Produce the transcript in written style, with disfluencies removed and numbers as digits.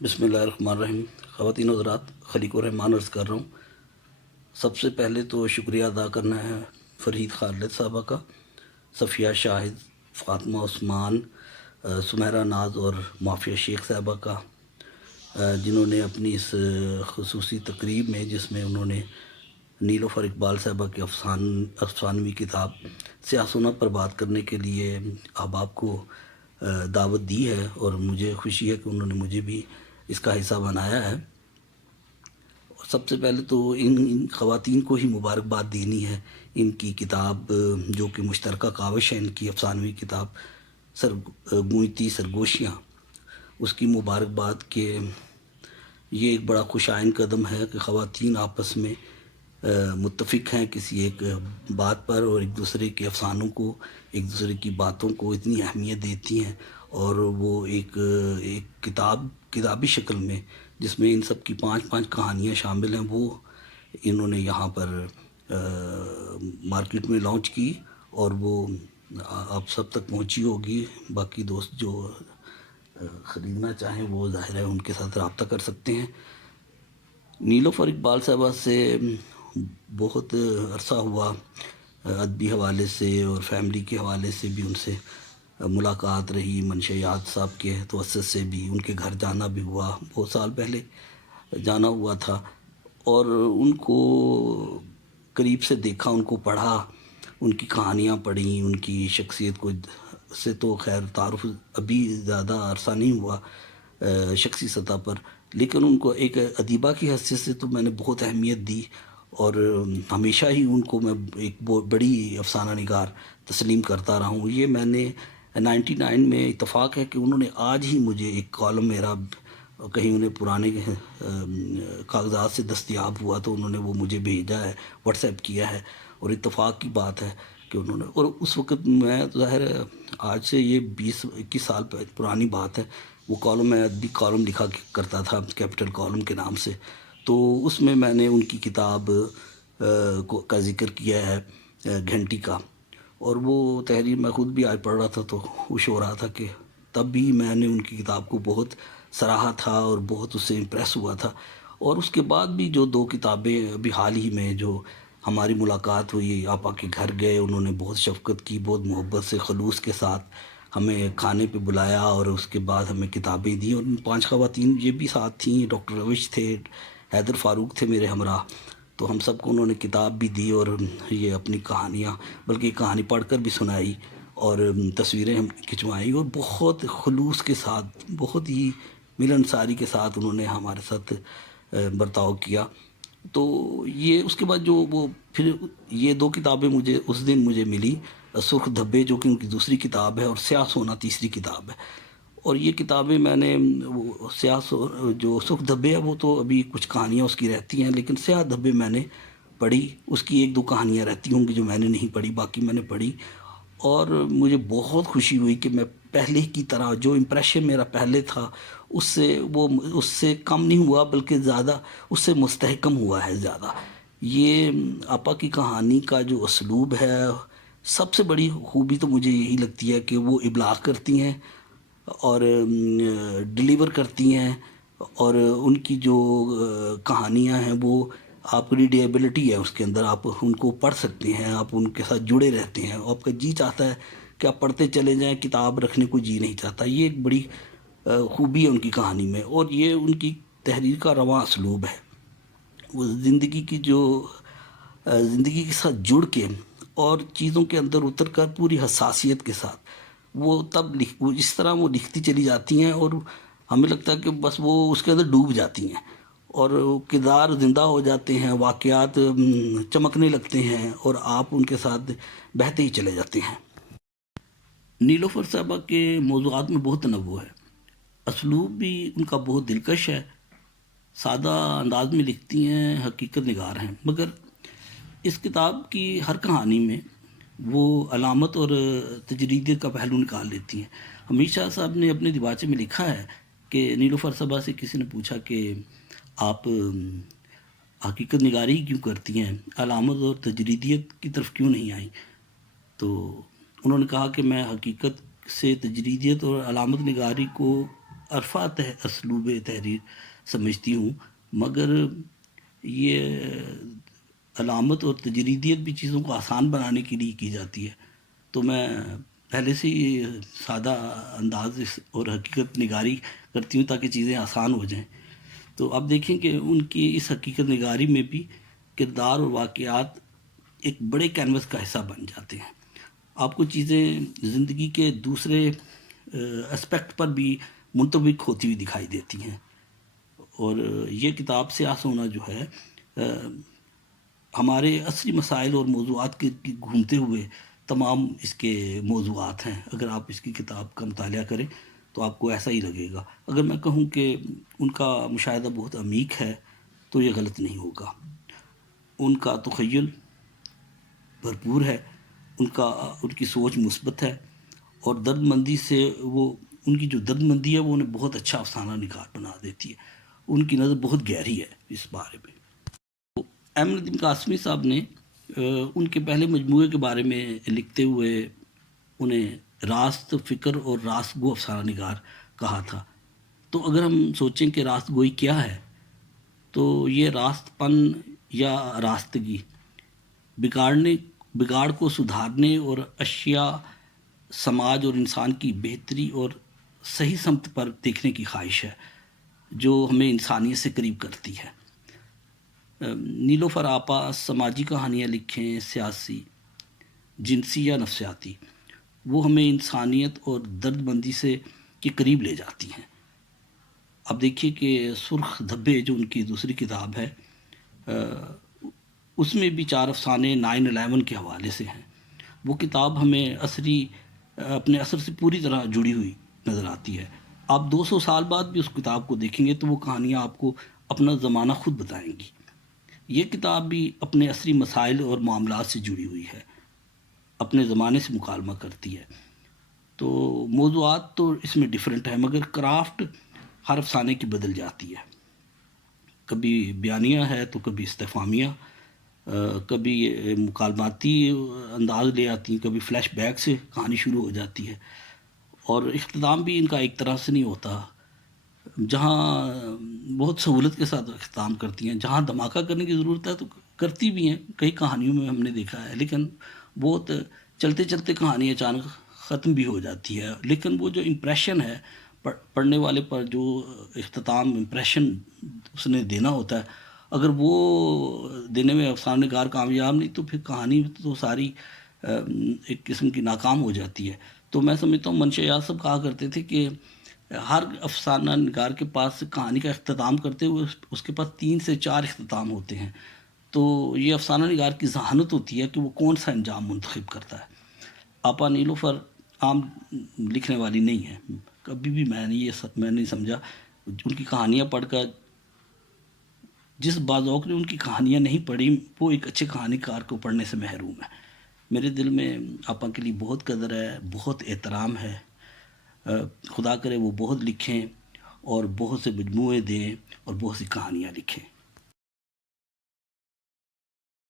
بسم اللہ الرحمن الرحیم۔ خواتین و حضرات، خلیق الرحمان عرض کر رہا ہوں۔ سب سے پہلے تو شکریہ ادا کرنا ہے فرحید خالد صاحبہ کا، صفیہ شاہد، فاطمہ عثمان، سمیرہ ناز اور معافیہ شیخ صاحبہ کا، جنہوں نے اپنی اس خصوصی تقریب میں، جس میں انہوں نے نیلوفر اقبال صاحبہ کی افسانوی کتاب سیاہ سونا پر بات کرنے کے لیے احباب کو دعوت دی ہے، اور مجھے خوشی ہے کہ انہوں نے مجھے بھی اس کا حصہ بنایا ہے۔ سب سے پہلے تو ان خواتین کو ہی مبارکباد دینی ہے۔ ان کی کتاب جو کہ مشترکہ کاوش ہے، ان کی افسانوی کتاب گونجتی سرگوشیاں، اس کی مبارکباد کہ یہ ایک بڑا خوش آئند قدم ہے کہ خواتین آپس میں متفق ہیں کسی ایک بات پر، اور ایک دوسرے کے افسانوں کو، ایک دوسرے کی باتوں کو اتنی اہمیت دیتی ہیں، اور وہ ایک کتابی شکل میں، جس میں ان سب کی 5 کہانیاں شامل ہیں، وہ انہوں نے یہاں پر مارکیٹ میں لانچ کی، اور وہ آپ سب تک پہنچی ہوگی۔ باقی دوست جو خریدنا چاہیں وہ ظاہر ہے ان کے ساتھ رابطہ کر سکتے ہیں۔ نیلوفر اقبال صاحبہ سے بہت عرصہ ہوا، ادبی حوالے سے اور فیملی کے حوالے سے بھی ان سے ملاقات رہی، منشیات صاحب کے توسط سے بھی ان کے گھر جانا بھی ہوا، بہت سال پہلے جانا ہوا تھا، اور ان کو قریب سے دیکھا، ان کو پڑھا، ان کی کہانیاں پڑھیں، ان کی شخصیت کو سے تو خیر تعارف ابھی زیادہ عرصہ نہیں ہوا شخصی سطح پر، لیکن ان کو ایک ادیبہ کی حیثیت سے تو میں نے بہت اہمیت دی، اور ہمیشہ ہی ان کو میں ایک بڑی افسانہ نگار تسلیم کرتا رہا ہوں۔ یہ میں نے 99 میں اتفاق ہے کہ انہوں نے آج ہی مجھے ایک کالم میرا کہیں انہیں پرانے کاغذات سے دستیاب ہوا تو انہوں نے وہ مجھے بھیجا ہے، واٹس ایپ کیا ہے، اور اتفاق کی بات ہے کہ انہوں نے، اور اس وقت میں ظاہر ہے آج سے یہ 20-21 سال پرانی بات ہے، وہ کالم میں ادبی کالم لکھا کرتا تھا کیپٹل کالم کے نام سے، تو اس میں میں نے ان کی کتاب کا ذکر کیا ہے، گھنٹی کا، اور وہ تحریر میں خود بھی آج پڑھ رہا تھا تو خوش ہو رہا تھا کہ تب بھی میں نے ان کی کتاب کو بہت سراہا تھا اور بہت اس سے امپریس ہوا تھا، اور اس کے بعد بھی جو 2 کتابیں ابھی حال ہی میں جو ہماری ملاقات ہوئی، آپا کے گھر گئے، انہوں نے بہت شفقت کی، بہت محبت سے خلوص کے ساتھ ہمیں کھانے پہ بلایا، اور اس کے بعد ہمیں کتابیں دیں، اور 5 خواتین یہ بھی ساتھ تھیں، ڈاکٹر روش تھے، حیدر فاروق تھے میرے ہمراہ، تو ہم سب کو انہوں نے کتاب بھی دی، اور یہ اپنی کہانیاں، بلکہ ایک کہانی پڑھ کر بھی سنائی، اور تصویریں ہم کھنچوائیں، اور بہت خلوص کے ساتھ، بہت ہی ملنساری کے ساتھ انہوں نے ہمارے ساتھ برتاؤ کیا۔ تو یہ اس کے بعد جو وہ پھر یہ 2 کتابیں مجھے اس دن مجھے ملی، سرخ دھبے جو کہ ان کی دوسری کتاب ہے، اور سیاہ سونا تیسری کتاب ہے، اور یہ کتابیں میں نے وہ جو سرخ دھبے ہے وہ تو ابھی کچھ کہانیاں اس کی رہتی ہیں، لیکن سیاہ دھبے میں نے پڑھی، اس کی 1-2 کہانیاں رہتی ہوں گی جو میں نے نہیں پڑھی، باقی میں نے پڑھی، اور مجھے بہت خوشی ہوئی کہ میں پہلے کی طرح جو امپریشن میرا پہلے تھا اس سے کم نہیں ہوا، بلکہ زیادہ اس سے مستحکم ہوا ہے زیادہ۔ یہ آپا کی کہانی کا جو اسلوب ہے، سب سے بڑی خوبی تو مجھے یہی لگتی ہے کہ وہ ابلاغ کرتی ہیں اور ڈیلیور کرتی ہیں، اور ان کی جو کہانیاں ہیں وہ آپ ریڈیبلٹی ہے اس کے اندر، آپ ان کو پڑھ سکتے ہیں، آپ ان کے ساتھ جڑے رہتے ہیں، آپ کا جی چاہتا ہے کہ آپ پڑھتے چلے جائیں، کتاب رکھنے کو جی نہیں چاہتا۔ یہ ایک بڑی خوبی ہے ان کی کہانی میں، اور یہ ان کی تحریر کا رواں اسلوب ہے۔ وہ زندگی کے ساتھ جڑ کے اور چیزوں کے اندر اتر کر پوری حساسیت کے ساتھ وہ اس طرح وہ لکھتی چلی جاتی ہیں، اور ہمیں لگتا ہے کہ بس وہ اس کے اندر ڈوب جاتی ہیں، اور کردار زندہ ہو جاتے ہیں، واقعات چمکنے لگتے ہیں، اور آپ ان کے ساتھ بہتے ہی چلے جاتے ہیں۔ نیلوفر صاحبہ کے موضوعات میں بہت تنوع ہے، اسلوب بھی ان کا بہت دلکش ہے، سادہ انداز میں لکھتی ہیں، حقیقت نگار ہیں، مگر اس کتاب کی ہر کہانی میں وہ علامت اور تجریدیت کا پہلو نکال لیتی ہیں۔ حمید شاہ صاحب نے اپنے دیباچے میں لکھا ہے کہ نیلوفر صاحبہ سے کسی نے پوچھا کہ آپ حقیقت نگاری کیوں کرتی ہیں، علامت اور تجریدیت کی طرف کیوں نہیں آئیں؟ تو انہوں نے کہا کہ میں حقیقت سے تجریدیت اور علامت نگاری کو عرفہ اسلوب تحریر سمجھتی ہوں، مگر یہ علامت اور تجریدیت بھی چیزوں کو آسان بنانے کے لیے کی جاتی ہے، تو میں پہلے سے ہی سادہ انداز اور حقیقت نگاری کرتی ہوں تاکہ چیزیں آسان ہو جائیں۔ تو آپ دیکھیں کہ ان کی اس حقیقت نگاری میں بھی کردار اور واقعات ایک بڑے کینوس کا حصہ بن جاتے ہیں۔ آپ کو چیزیں زندگی کے دوسرے اسپیکٹ پر بھی منطبق ہوتی ہوئی دکھائی دیتی ہیں، اور یہ کتاب سیاہ سونا جو ہے ہمارے عصری مسائل اور موضوعات کے گھومتے ہوئے تمام اس کے موضوعات ہیں۔ اگر آپ اس کی کتاب کا مطالعہ کریں تو آپ کو ایسا ہی لگے گا۔ اگر میں کہوں کہ ان کا مشاہدہ بہت عمیق ہے تو یہ غلط نہیں ہوگا۔ ان کا تخیل بھرپور ہے، ان کی سوچ مثبت ہے، اور درد مندی سے ان کی جو درد مندی ہے وہ انہیں بہت اچھا افسانہ نگار بنا دیتی ہے۔ ان کی نظر بہت گہری ہے اس بارے میں۔ احمد ندیم قاسمی صاحب نے ان کے پہلے مجموعے کے بارے میں لکھتے ہوئے انہیں راست فکر اور راست گو افسانہ نگار کہا تھا۔ تو اگر ہم سوچیں کہ راست گوئی کیا ہے، تو یہ راست پن یا راستگی، بگاڑ کو سدھارنے اور اشیاء، سماج اور انسان کی بہتری اور صحیح سمت پر دیکھنے کی خواہش ہے جو ہمیں انسانیت سے قریب کرتی ہے۔ نیلوفر آپا سماجی کہانیاں لکھیں، سیاسی، جنسی یا نفسیاتی، وہ ہمیں انسانیت اور درد مندی سے کے قریب لے جاتی ہیں۔ اب دیکھیے کہ سرخ دھبے جو ان کی دوسری کتاب ہے، اس میں بھی 4 افسانے 9/11 کے حوالے سے ہیں۔ وہ کتاب ہمیں اپنے عصر سے پوری طرح جڑی ہوئی نظر آتی ہے۔ آپ 200 سال بعد بھی اس کتاب کو دیکھیں گے تو وہ کہانیاں آپ کو اپنا زمانہ خود بتائیں گی۔ یہ کتاب بھی اپنے عصری مسائل اور معاملات سے جڑی ہوئی ہے، اپنے زمانے سے مکالمہ کرتی ہے۔ تو موضوعات تو اس میں ڈیفرنٹ ہے، مگر کرافٹ ہر افسانے کی بدل جاتی ہے۔ کبھی بیانیہ ہے تو کبھی استفہامیہ، کبھی مکالماتی انداز لے آتی ہیں، کبھی فلیش بیک سے کہانی شروع ہو جاتی ہے، اور اختتام بھی ان کا ایک طرح سے نہیں ہوتا۔ جہاں بہت سہولت کے ساتھ اختتام کرتی ہیں، جہاں دھماکہ کرنے کی ضرورت ہے تو کرتی بھی ہیں، کئی کہانیوں میں ہم نے دیکھا ہے، لیکن بہت چلتے چلتے کہانی اچانک ختم بھی ہو جاتی ہے۔ لیکن وہ جو امپریشن ہے پڑھنے والے پر، جو اختتام امپریشن اس نے دینا ہوتا ہے، اگر وہ دینے میں افسانہ نگار کامیاب نہیں تو پھر کہانی تو ساری ایک قسم کی ناکام ہو جاتی ہے۔ تو میں سمجھتا ہوں منشا یاد صاحب کہا کرتے تھے کہ ہر افسانہ نگار کے پاس کہانی کا اختتام کرتے ہوئے اس کے پاس 3 سے 4 اختتام ہوتے ہیں۔ تو یہ افسانہ نگار کی ذہانت ہوتی ہے کہ وہ کون سا انجام منتخب کرتا ہے۔ آپا نیلوفر عام لکھنے والی نہیں ہے، کبھی بھی میں نہیں سمجھا ان کی کہانیاں پڑھ کر جس بازوق نے ان کی کہانیاں نہیں پڑھی وہ ایک اچھے کہانی کار کو پڑھنے سے محروم ہے۔ میرے دل میں آپا کے لیے بہت قدر ہے، بہت احترام ہے۔ خدا کرے وہ بہت لکھیں اور بہت سے مجموعے دیں اور بہت سی کہانیاں لکھیں۔